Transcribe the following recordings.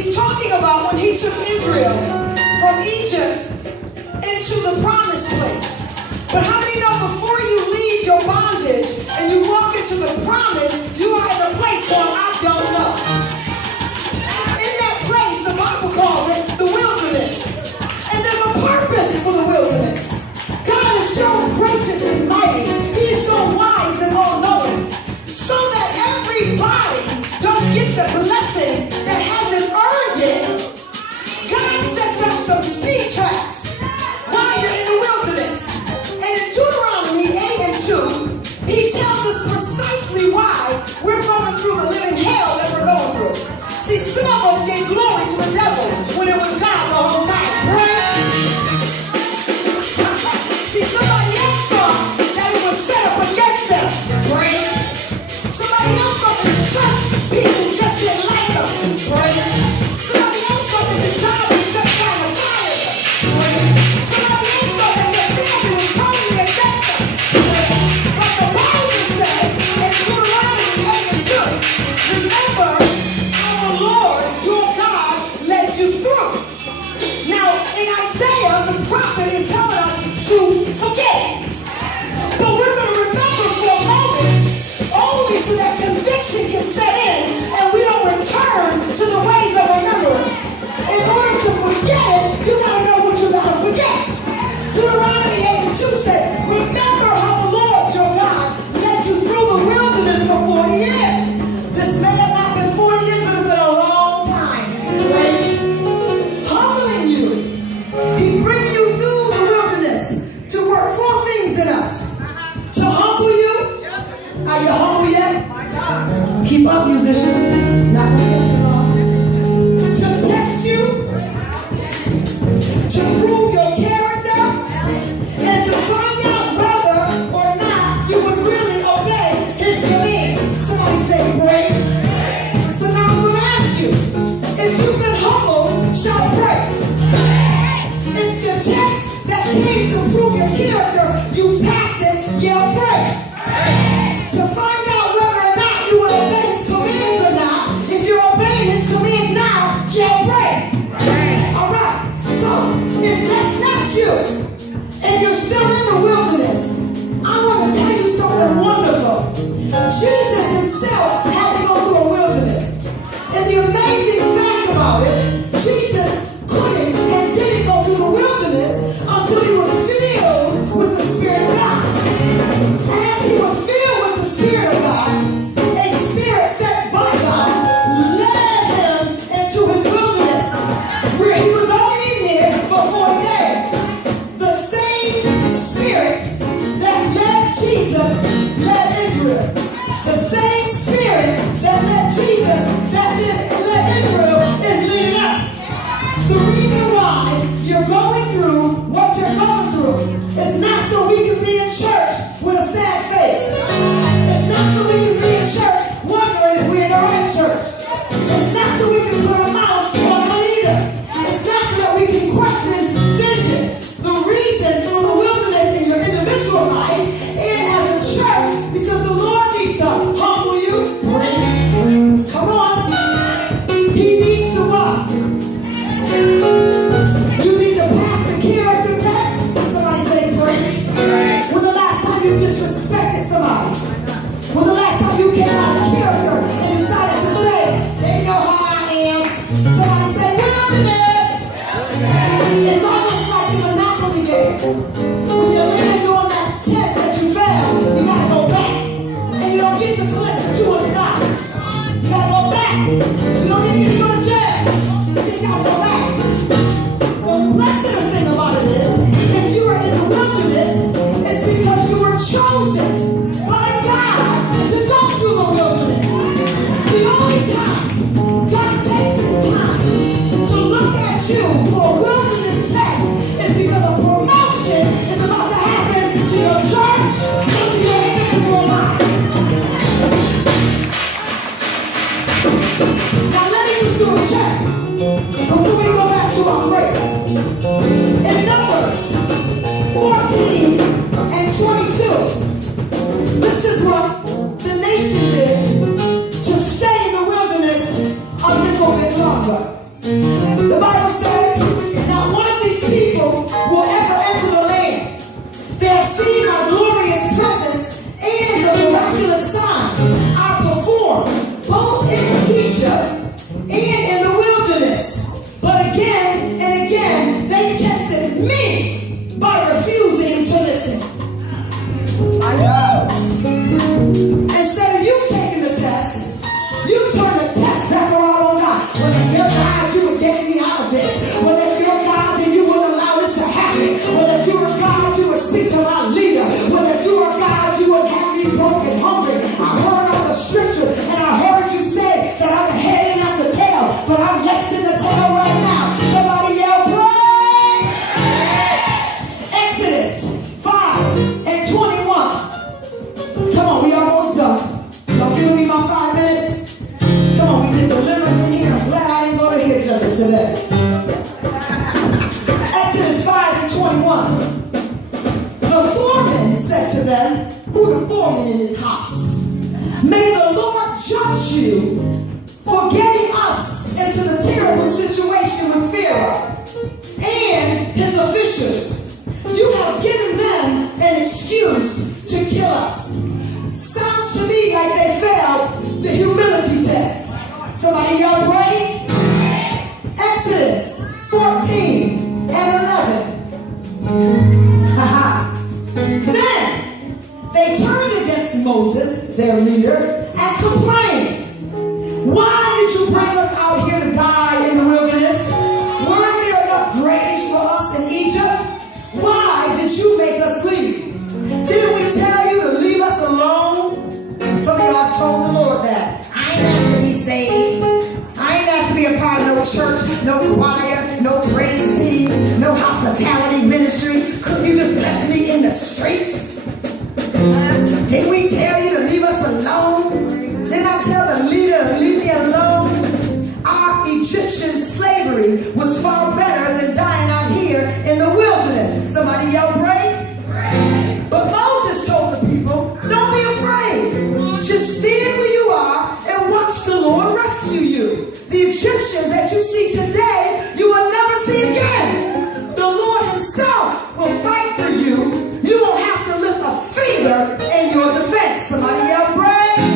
He's talking about when he took Israel from Egypt into the promised place. But how many know before you leave your bondage and you walk into the promise, you are in a place where I don't know. In that place, the Bible calls it the wilderness. And there's a purpose for the wilderness. God is so gracious and mighty. He is so wise and all-knowing. So that everybody don't get the blessing that hasn't earned it, God sets up some speed tracks while you're in the wilderness. And in Deuteronomy 8 and 2, he tells us precisely why we're going through the living hell that we're going through. See, some of us gave glory to the devil when it was God the whole time. Right? See, somebody else thought that it was set up against them. Right? Somebody else thought that the church people just didn't like them. Right? Somebody else thought that the job was just trying to fire them. Right? Somebody else thought that their family was totally against them. Right? But the Bible says in Deuteronomy 8 and 2, remember how the Lord, your God, led you through. Now, in Isaiah, the prophet is telling us to forget. But we're going to remember for a moment, only so that conviction can set in and we don't return to the ways of remembering. In order to forget it, you got to know what you got to forget. Deuteronomy 8 and 2 said, remember how the Lord your God led you through the wilderness for 40 years. This may have not been 40 years, but it's been a long time. Right? Humbling you. He's bringing you through the wilderness to work 4 things in us. To humble you. Are you humble yet? Keep up, musicians. Not yet. To test you. To prove your character. And to find out whether or not you would really obey his command. Somebody say break. So now I'm going to ask you. If you've been humble, shout break. If the test that came to prove your character, you passed it, yell break. Jesus himself had to go through a wilderness. And the amazing fact about it, Jesus couldn't and didn't go through the wilderness until he was filled with the Spirit of God. As he was filled with the Spirit of God, a spirit sent by God led him into his wilderness, where he was only in there for 40 days. The same Spirit that led Jesus led Israel. The same Spirit that led Jesus, that led Israel, is leading us. The reason why you're going through what you're going through is not so we can be in church with a sad face. It's not so we can be in church wondering if we're in the right church. It's not so we can put our mouth on a leader. It's not so that we can question vision. The reason for the wilderness in your individual life and as a church, because the Lord needs to humble you. Come on. He needs to what? You need to pass the character test. Somebody say break. When the last time you disrespected somebody? When the last time you came out of character and decided to say, they know how I am? Somebody say wilderness. It's almost like the Monopoly game. When you land on that test that you failed, you gotta go back. And you don't get to collect $200. You gotta go back. You don't even get to go to jail. You just gotta go back. The blessed thing about it is, if you were in the wilderness, it's because you were chosen by God to go through the wilderness. The only time God takes his time to look at you for a wilderness test is because a promotion is about to happen to your church and to your individual life. Now let me just do a check before we go back to our break. In Numbers 14 and 22, this is what the nation did to stay in the wilderness a little bit longer. The Bible says, not one of these people will ever enter the land. They have seen my glorious presence and the miraculous signs I performed both in Egypt and in the wilderness. But again and again, they tested me by refusing to listen. Instead of you taking the test, you turn the test back around on God. Well, if you're God, you would get me out of this. Well, if you're God, then you wouldn't allow this to happen. Well, if you were God, you would speak to my leader. Well, if you were God, you would have me broken, hungry. I heard all the scripture, and I heard you say that I'm the head and not the tail, but I'm less than the tail right now. Somebody yell, pray! Exodus 5 and 21. Come on, we almost done. Don't give me my 5 minutes. Come on, we did deliverance in here. I'm glad I didn't go to hairdresser today. Exodus 5 and 21. The foreman said to them, who the foreman in his house? May the Lord judge you for getting us into the terrible situation with Pharaoh and his officials. You have given them an excuse to kill us. Sounds to me like they failed the humility test. Somebody yell break. Exodus 14 and 11. Then they turned against Moses, their leader, and complained. Why did you bring us out here to die in the wilderness? Weren't there enough graves for us in Egypt? Why did you make us leave? Didn't we tell you to leave us alone? Some of y'all told the Lord that. I ain't asked to be saved. I ain't asked to be a part of no church, no choir, no praise team, no hospitality ministry. Couldn't you just left me in the streets? Didn't we tell you to leave us alone? Didn't I tell the leader to leave me alone? Our Egyptian slavery was far better than dying out here in the wilderness. Somebody yell break. But Moses told the people, don't be afraid. Just stand where you are and watch the Lord rescue you. The Egyptians that you see today, you will never see again. The Lord himself will fight for you. You won't have to lift a finger in your defense. Somebody yell break.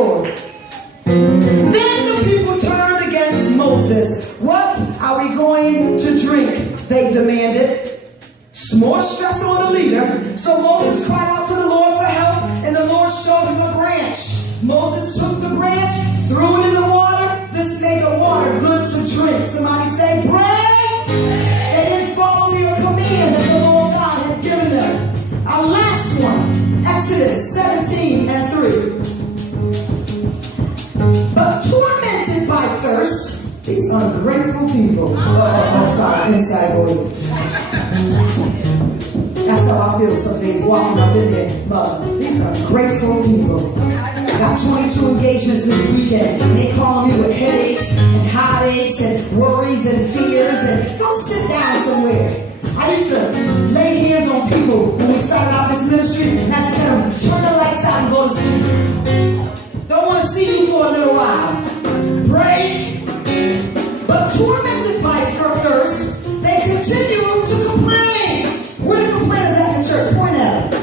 4. Then the people turned against Moses. What are we going to drink? They demanded. More stress on the leader. So Moses cried out to the Lord for help, and the Lord showed him a branch. Moses took the branch, threw it in the water. This made the water good to drink. Somebody say, break! They didn't follow the command that the Lord God had given them. Our last one, Exodus 17:3. But tormented by thirst, these ungrateful people. Sorry, inside voice. That's how I feel some days walking up in there. Mother, these are grateful people. Got 22 engagements this weekend. And they call me with headaches and heartaches and worries and fears. And go sit down somewhere. I used to lay hands on people when we started out this ministry. And I used to tell them, turn the lights out and go to sleep. Don't want to see you for a little while. Break. But tormented by thirst, they continue to complain. Where the complainers at in church? Point at them.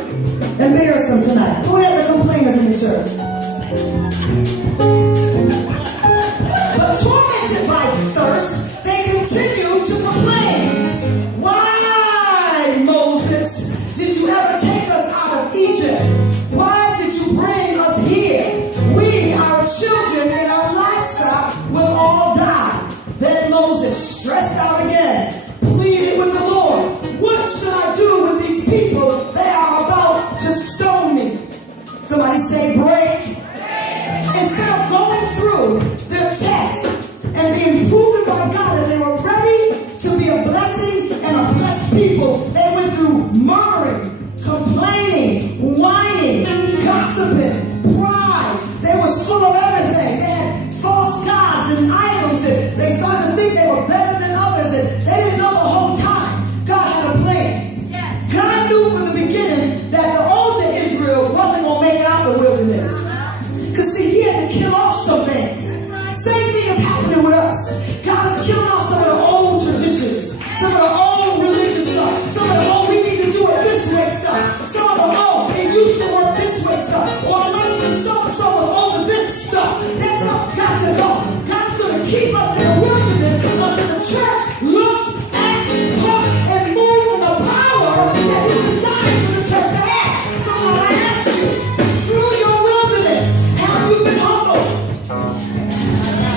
Embarrass them tonight. Who are the complainers in the church? But tormented by thirst, they continue to complain. Why, Moses, did you ever take us out of Egypt? Why did you bring us here? We, our children, and our livestock will all die. Then Moses, stressed out again, pleaded with the Lord. What should I do with these people? They are about to stone me. Somebody say break. Instead of going through their test and being proven by God that they were ready to be a blessing and a blessed people, they went through murmuring, complaining, whining, gossiping, pride. They was full of everything. They had false gods and idols, and they started to think they were better than others, and they didn't know the whole time God had a plan. Yes. God knew from the beginning that the older Israel wasn't going to make it out the wilderness. Because see, he had to kill off some things. Same thing is happening with us. God is killing off some of the old traditions, some of the old religious stuff, some of the old we need to do it this way stuff, some of the old it used to work this way stuff, or I like when so-and-so was over this stuff. That stuff got to go. God's going to keep us in the wilderness until the church looks, acts, talks, and moves in the power that he designed for the church to have. So when I ask you, through your wilderness, have you been humble?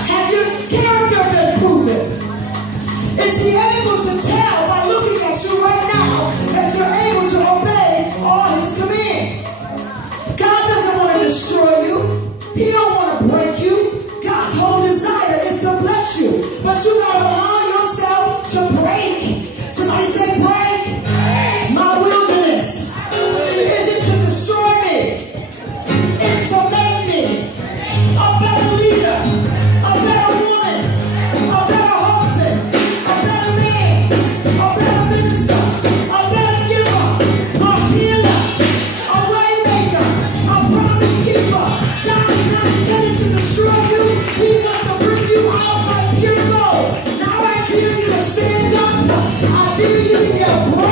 Have your character been proven? Is he able to tell by looking at you right now that you're able to obey all his commands? God doesn't want to destroy you. He don't want to break you. God's whole desire is to bless you. But you got to allow yourself to break. Somebody say break. My wilderness isn't to destroy me. It's to make me a better leader, a better woman, a better husband, a better man, a better minister, a better giver, a healer, a way maker, a promise keeper. God is not intended to destroy you. He wants to bring you out like pure gold. Now I dare you to stand up. I dare you to get right.